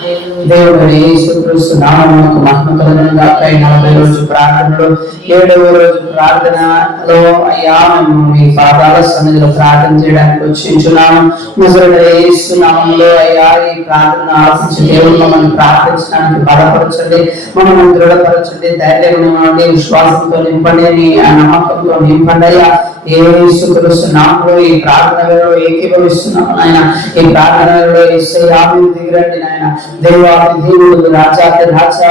దేవుడు యేసుక్రీస్తు నామమునకు మహిమ కలుగును గాక. 40 రోజు ప్రార్థనలో 7వ రోజు ప్రార్థనలో అయ్యా మేము మీ పాదాల సన్నిధిలో ప్రార్థన చేయడానికి వచ్చించున్నాము. నజరేయుడైన యేసు నామములో అయ్యా ఈ ప్రార్థన ఆశించి దేవుడు మమ్మల్ని ప్రార్థించడానికి బలపరచండి, మమ్మల్ని దృఢపరచండి, ధైర్యంగా ఉండి విశ్వాసంతో నింపండి, మీ నమ్మకంతో నింపండి. అయ్యా యేసుక్రీస్తు నామములో ఈ ప్రార్థనలో ఏకీభవిస్తున్నాము నాయన. ఈ ప్రార్థనలో యేసయ్యా మీరు దిగిరండి నాయన. దేవాది దేవుడు రాజాది రాజా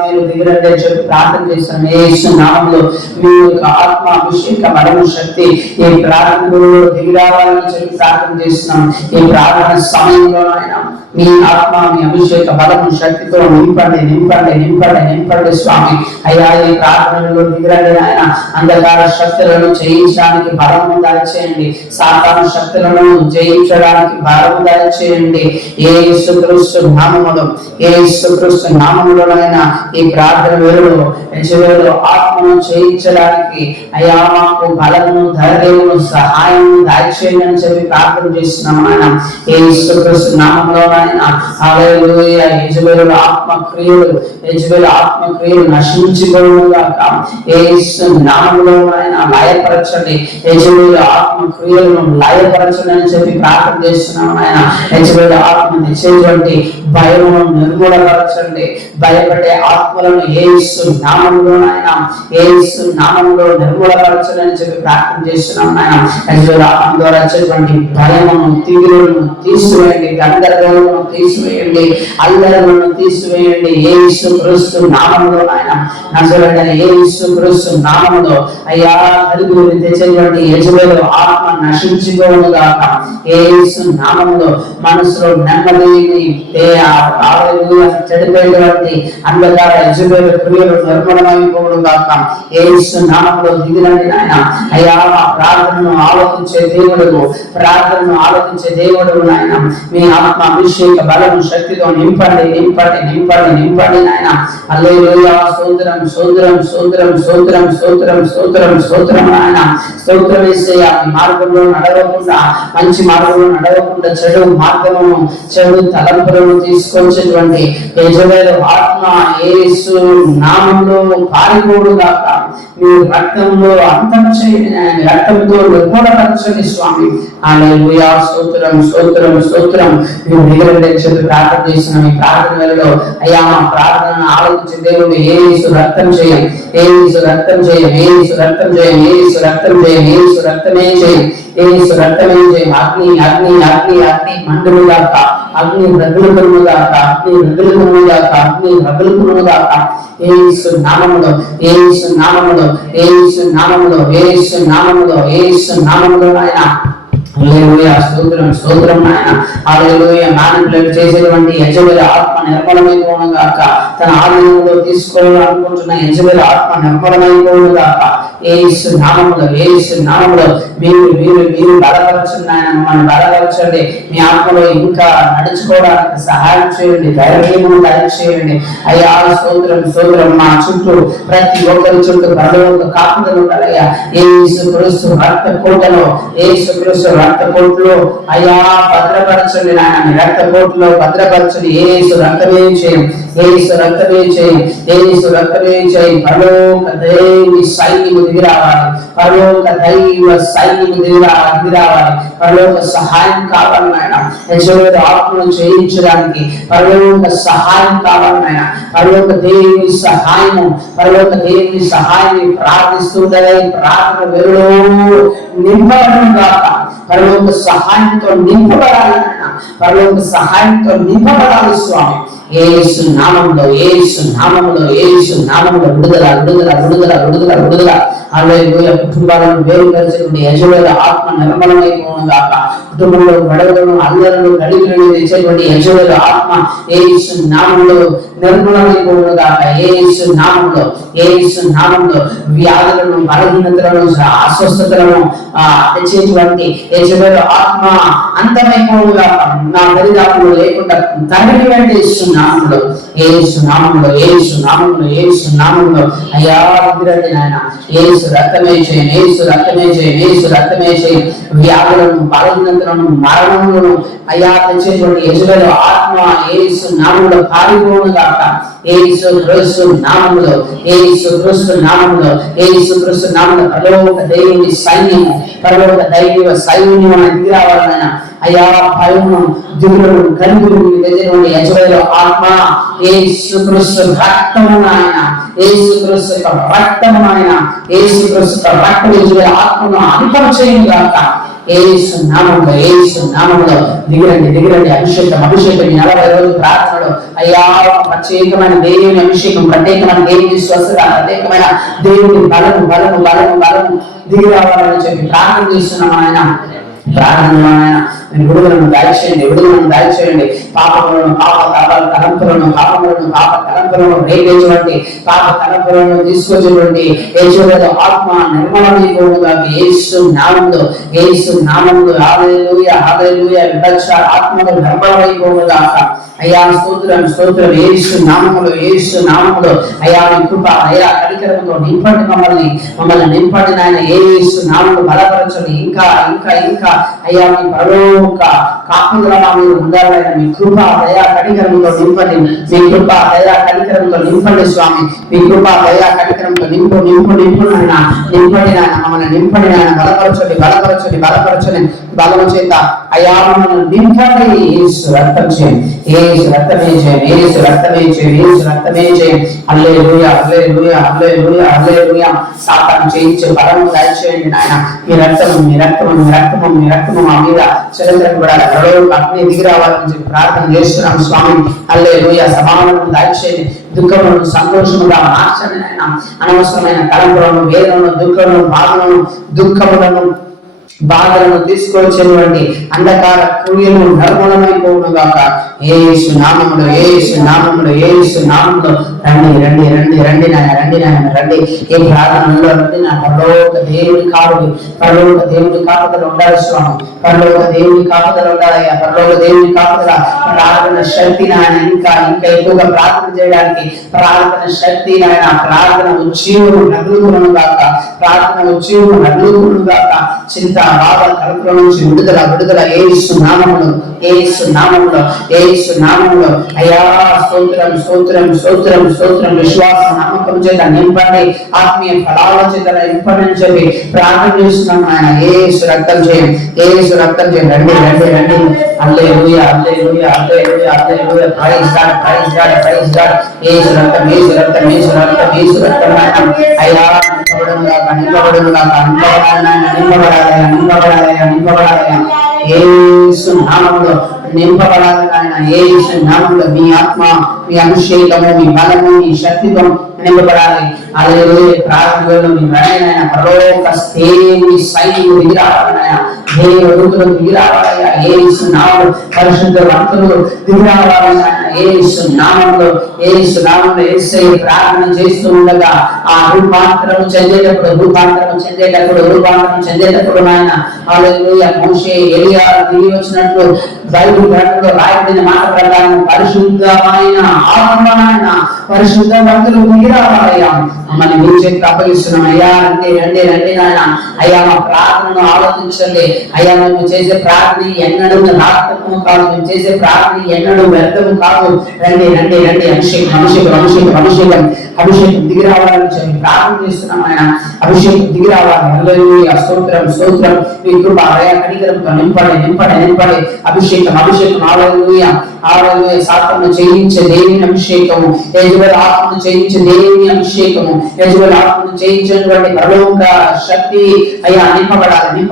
మీరు దిగిరండి అని చెప్పి ప్రార్థన చేస్తాను. యేసు నామములో మీ యొక్క ఆత్మ అభిషేక బలము శక్తి ఈ ప్రార్థనలో దిగిరావాలని చెప్పి ప్రార్థన చేస్తున్నాం. ఈ ప్రార్థన సమయంలో నాయన మీ ఆత్మ మీ అభిషేక బలము శక్తితో నింపండి నింపండి నింపండి నింపండి స్వామి. అయ్యా ఈ ప్రార్థనలో దిగిరండి నాయన. అంధకార శక్తులను జయించడానికి బలము దయచేయండి, సాతాను శక్తులను జయించడానికి బలము దయచేయండి. యేసుక్రీస్తు నామములో యేసుక్రీస్తు నామములోనైనా ఈ ప్రార్థన వేళలో ఆత్మను జయించడానికి అయ్యా మాకు బలము ధైర్యము సహాయము దయచేయండి అని చెప్పి ప్రార్థన చేస్తున్నాం ఆయన. యేసుక్రీస్తు నామములోనైనా హల్లెలూయా. యెజబెలు ఆత్మక్రియలు నశించిపోవుగాక. యేసు నామములోనైనా లయపరచండి, యెజబెలు ఆత్మక్రియలను లయపరచండి అని చెప్పి ప్రార్థన చేస్తున్నాం ఆయన. యెజబెలు ఆత్మ నిశ్చయించండి, భయమును నిర్మూలపరచండి, భయపడే ఆత్మలను యేసు నామములోనైనా యేసు నామములో నిర్మూలపరచండి అని చెప్పి ప్రార్థన చేస్తున్నాం ఆయన. యెజబెలు ఆత్మ ద్వారా వచ్చేటువంటి భయమును తీరులను తీసివేయండి, గందరగోళమును తీసివేయండి, అల్లరులను తీసివేయండి. యేసుక్రీస్తు నామములో ఆయన నజరేయుడైన యేసుక్రీస్తు నామములో అయ్యా కలుగుని తెచ్చేటువంటి యెజబెలు ఆత్మ నశించిపోవుగాక. యేసు నామములో మనసులో నెమ్మదిని చెడిపోయేటువంటి అంధకార యెజబెలు క్రియలు నిర్మూలమైపోవుగాక. యేసు నామములో దిగిరండి నాయన. అయ్యా ప్రార్థనను ఆలోచించే దేవుడు నాయన. మీ ఆత్మ అభిషేక బలము శక్తితో నింపండి నింపండి నింపండి నింపండి నాయన. హల్లెలూయా. స్తోత్రం స్తోత్రం స్తోత్రం స్తోత్రం స్తోత్రం స్తోత్రం స్తోత్రం నాయన. స్తోత్రం యేసయ్యా. మీ మార్గంలో నడవకుండా, మంచి మార్గంలో నడవకుండా చెడు మార్గమును చెడు తలంపులను తీసుకొచ్చేటువంటి యెజబెలు ఆత్మ యేసు నామములో పారిపోవుగాక. మీ రక్తంలో అంతం చేయండి, రక్తంతో నిర్మూలపరచండి స్వామి. హల్లెలూయా. స్తోత్రం స్తోత్రం స్తోత్రం. మీరు దిగరండి చెప్పి ప్రార్థన చేసిన మీ ప్రార్థనలలో అయ్యా మా ప్రార్థనను ఆలోచించే దేవుడు యేసు రక్తం చేయం, యేసు రక్తం చేయం, యేసు రక్తం చేయం, యేసు రక్తం చేయం, యేసు రక్తమే చేయం, యేసు రక్తమే చేయం. అగ్ని అగ్ని అగ్ని అగ్ని మండుగాక, అగ్ని రగులుకునుగాక, అగ్ని రగులుకునుగాక, అగ్ని రగులుకునుగాక. యేసు నామములో యేసు నామములో యేసు నామములో యేసు నామములో యేసు నామములో ఆయన. హల్లెలూయా. స్తోత్రం స్తోత్రం నాయన. హల్లెలూయా. మానిపులేట్ చేసేటువంటి యెజబెలు ఆత్మ నిర్మలమైపోవుగాక. తన ఆధీనంలో తీసుకోవాలనుకుంటున్న యెజబెలు ఆత్మ నిర్మలమైపోవుగాక. యేసు నామములో యేసు నామములో మీరు మీరు మీరు బలపరచండి నాయన. మమ్మల్ని బలపరచండి. మీ ఆత్మలో ఇంకా నడుచుకోవడానికి సహాయం చేయండి, ధైర్యము దయచేయండి. అయ్యా స్తోత్రం స్తోత్రం. మా చుట్టూ ప్రతి ఒక్కరి చుట్టూ పరలోక కాపుదలు ఉండాలయ్యా. యేసుక్రీస్తు రక్త కోటలో యేసుక్రీస్తు రక్త కోటలో అయ్యా భద్రపరచండి నాయన. మీ రక్త కోటలో భద్రపరచండి. యేసు రక్తమే చేయం, యేసు రక్తమే చేయం, యేసు రక్తమే చేయం. పరలోక దైవ సైన్యము దిగి రావాలి, పరలోక దైవ సైన్యము దిగి రావాలి. పరలోక సహాయం కావాలి నాయన. యెజబెలు ఆత్మను జయించడానికి పరలోక సహాయం కావాలి నాయన. పరలోక దేవుని సహాయము, పరలోక దేవుని సహాయాన్ని ప్రార్థిస్తుండగా ఈ ప్రార్థన వేళలో నింపబడుగాక. పరలోక సహాయంతో నింపబడాలి నాయన. పరలోక సహాయంతో నింపబడాలి స్వామి. యేసు నామములో యేసు నామములో యేసు నామములో విడుదల విడుదల విడుదల విడుదల విడుదల. హల్లెలూయా. కుటుంబాలను వేరుపరిచేటువంటి యెజబెలు ఆత్మ నిర్మలమైపోవుగాక. కుటుంబంలో గొడవలను అల్లర్లను గడిపిలను తెచ్చేటువంటి యెజబెలు ఆత్మ యేసు నామములో నిర్మలమైపోవుగాక. యేసు నామములో యేసు నామములో వ్యాధులను బలహీనతలను అస్వస్థతలను తెచ్చేటువంటి యెజబెలు ఆత్మ అంతమైపోవుగాక. నా దరిదాపులో లేకుండా తరిమి వెంట ఇస్తున్నాములో ఏసునామంలో ఏసునామంలో ఏసునామంలో అయ్యా దిగిరండి నాయన ఏసు రక్తమే చేయండి ఏసు రక్తమే చేయండి ఏసు రక్తమే చేయండి వ్యాధులను బలహీనతలను మరణములను అయ్యా తెచ్చేటువంటి యజులలో ఆత్మ ఏసు నామంలో పారిపోను గాక ఏసు క్రీస్తు నామములో ఏసు క్రీస్తు నామములో ఏసు క్రీస్తు నామములో పరలోక దేవుని సైన్యం పరలోక దైవ సైన్యం దిగి రావాలన్నా అయ్యా భయమును దిగులను కలుగులు ఎదురు యజులలో ఆత్మ ఏసు క్రీస్తు రక్తము నాయన ఏసు క్రీస్తు రక్తము నాయన ఏసు క్రీస్తు రక్తము యజుల ఆత్మను అంతం చేయను గాక ఏసు నామములో దిగిరండి అభిషేకం 40 రోజులు ప్రార్థనలో అయ్యా ప్రత్యేకమైన దేవుని అభిషేకం ప్రత్యేకమైన దేవుని స్వస్థత ప్రత్యేకమైన దేవుని బలము దిగి రావాలని చెప్పి ప్రార్థన చేస్తున్నాం ఆయన ప్రార్థన విడుదలను దాయిచేయండి పాపములను రేపేటువంటి పాప తలంపులను తీసుకొచ్చేటువంటి ఆత్మ నిర్మలమైపోవుగా యేసు నామములో హల్లెలూయా విభక్ష ఆత్మలు నిర్మలమైపోవుగా అయ్యా స్తోత్రం యేసు నామములో అయ్యా మీ కృప అయ్యా కనికరముతో నింపండి మమ్మల్ని నింపండి నాయన యేసు నామములో బలపరచండి ఇంకా అయ్యా మీ పరలోక కాపుదల మీరు ఉండాలైన మీ కృప దయా కనికరముతో నింపండి మీ కృప దయా కనికరముతో నింపండి స్వామి మీ కృప దయా కనికరముతో నింపు నాయన మమ్మల్ని నింపండి నాయన బలపరచండి బలము చేత అయ్యా మమ్మల్ని నింపండి యేసు రక్తం చేయండి యేసు రక్తమే చేయండి హల్లెలూయా సాతాను చేయించే బలము దయచేయండి నాయన మీ రక్తము మా మీద చెలకబడాలి పరలోక అగ్ని దిగి రావాలని చెప్పి ప్రార్థన చేస్తున్నాం స్వామి హల్లెలూయా సమాధానం దయచేయండి దుఃఖములను సంతోషముగా మార్చండి నాయన అనవసరమైన తలంపులను వేదనలను దుఃఖములను బాధలను తీసుకొచ్చేటువంటి అంధకార క్రియలు నిర్మూలమైపోవును గాక యేసు నామములో రండి నాయన ఈ ప్రార్థనలో రండి నా పరలోక దేవుని కాపుదల ఉండాలి స్వామి పరలోక దేవుని కాపుదల ఉండాలయ్యా పరలోక దేవుని కాపుదల ప్రార్థన శక్తి నాయన ఇంకా ఎక్కువగా ప్రార్థన చేయడానికి ప్రార్థన శక్తి నాయన ప్రార్థన ఉజ్జీవము నగులుగును గాక చింత బాధ కలుపుల నుంచి విడుదల యేసు నామములో అయ్యా స్తోత్రం విశ్వాస నమ్మకం చేత నింపండి ఆత్మీయ ఫలాల చేత నింపండి అని చెప్పి ప్రార్థన చేస్తున్నాం ఆయన యేసు రక్తం చేయండి రండి హల్లెలూయా ప్రైజ్ గాడ్ యేసు రక్తం అయ్యా నింపబడాలయ్యా యేసు నామములో నింపబడాలి నాయన యేసు నామములో మీ ఆత్మ మీ అభిషేకము మీ బలము మీ శక్తితో నింపబడాలి హల్లెలూయా ప్రార్థనలో మీ నాయన పరలోక దేవుని సైన్యము దిగి రావాలయ్యా దేవుడు దిగి రావాలయ్యా యేసు నామములో పరిశుద్ధ భక్తులు దిగి రావాలయ్యా యేసు నామములో యేసయ్య ప్రార్థన చేస్తూ ఉండగా ఆ రూపాంతరం చెందేటప్పుడు నాయన హల్లెలూయా మోషే ఎలియా దిగి వచ్చినట్లు బైబిల్ గ్రంథంలో రాయబడిన మాట ప్రకారం పరిశుద్ధమైన ఆత్మ నాయన పరిశుద్ధ భక్తులు దిగి రావాలయ్యా మమ్మల్ని మీ చేతికి అప్పగిస్తున్నాం అయ్యా రండి నాయన అయ్యా మా ప్రార్థనను ఆలోచించండి అయ్యా మేము చేసే ప్రార్థన ఎన్నడూ నాటకము కాదు మేము చేసే ప్రార్థన ఎన్నడూ వ్యర్థము కాదు రండి అభిషేకం దిగి రావాలని చెప్పి ప్రార్థన చేస్తున్నాం ఆయన అభిషేకం దిగి రావాలి హల్లెలూయా స్తోత్రం మీ కృప దయా కనికరంతో నింపండి అభిషేకం హల్లెలూయా సాతాను చేయించే దేవుని అభిషేకము యెహోవా ఆత్మను చేయించే దేవుని అభిషేకము యెహోవా ఆత్మను చేయించేటువంటి పరలోక శక్తి అయ్యా నింపబడాలి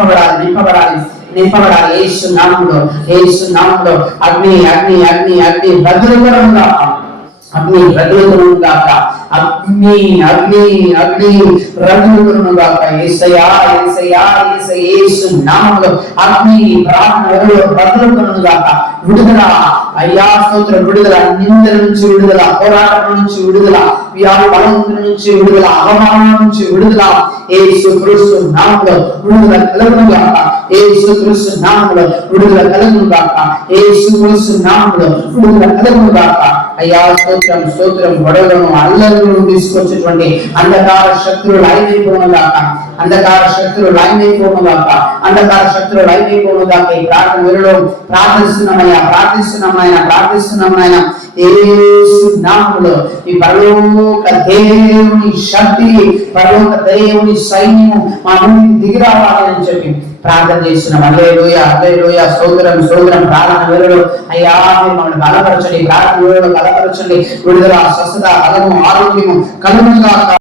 యేసు నామములో అగ్ని రగులుకొనుగాక అగ్ని అగ్ని అగ్ని రగులును గాక. యేసయ్యా యేసయ్యా యేసయ్య యేసు నామములో అగ్ని ప్రాణములో రగులును గాక. విడుదల అయ్యా స్తోత్రం, విడుదల, నిందల నుంచి విడుదల, పోరాటం నుంచి విడుదల, వ్యాధి బలవంతుల నుంచి విడుదల, అవమానం నుంచి విడుదల, యేసు క్రీస్తు నామములో విడుదల కలుగును గాక. యేసు క్రీస్తు నామములో విడుదల కలుగును గాక. యేసు క్రీస్తు నామములో విడుదల కలుగును గాక. అయ్యా స్తోత్రం స్తోత్రం. గొడవలను అల్లర్లను తీసుకొచ్చేటువంటి అంధకార శక్తులు లైనైపోను గాక. అంధకార శక్తులు లైనైపోను గాక. అంధకార శక్తులు లైనైపోను గాక. ఈ ప్రార్థన వేళలో ప్రార్థిస్తున్నామయ్యా, ప్రార్థిస్తున్నామయ్యా, ప్రార్థిస్తున్నామయ్యా. యేసు నామములో ఈ పరలోక దేవుని శక్తి, పరలోక దేవుని సైన్యము మా నుండి దిగిరావాలని చెప్పి ప్రార్థన చేస్తున్నాం. హల్లెలూయా హల్లెలూయా. స్తోత్రం స్తోత్రం. ప్రార్థన వేళలో అయ్యా మీరు మమ్మల్ని బలపరచండి. ప్రార్థన వేళలో బలపరచండి. విడుదల, స్వస్థత, బలము, ఆరోగ్యము కలుగును గాక.